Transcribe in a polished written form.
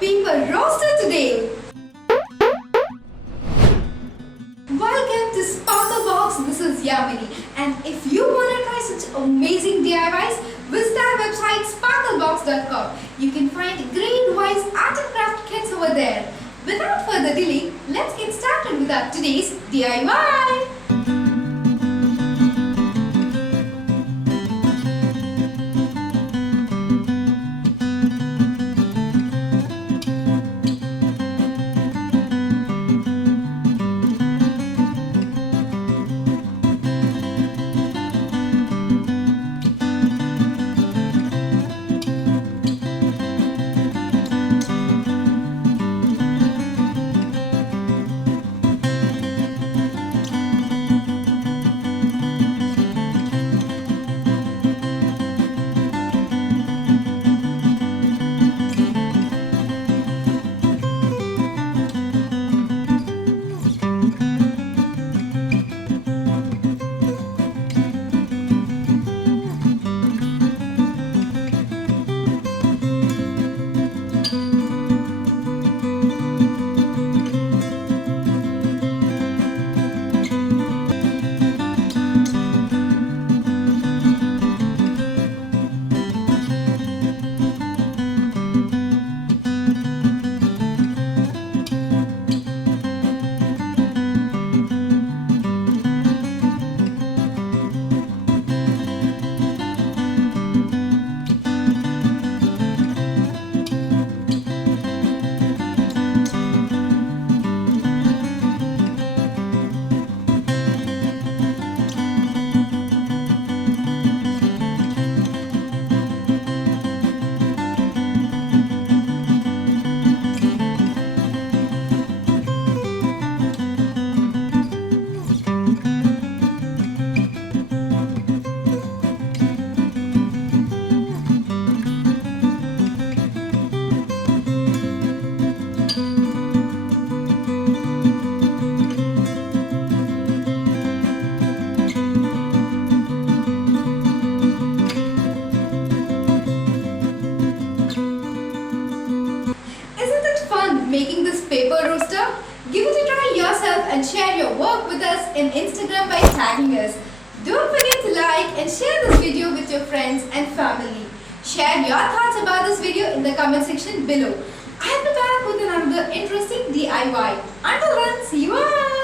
Paper Rooster today. Welcome to Sparklebox. This is Yamini, and if you want to try such amazing DIYs, visit our website sparklebox.com. You can find grade-wise art and craft kits over there. Without further delay, let's get started with our today's DIY. Making this paper rooster? Give it a try yourself and share your work with us in Instagram by tagging us. Don't forget to like and share this video with your friends and family. Share your thoughts about this video in the comment section below. I'll be back with another interesting DIY. Until then, see you all!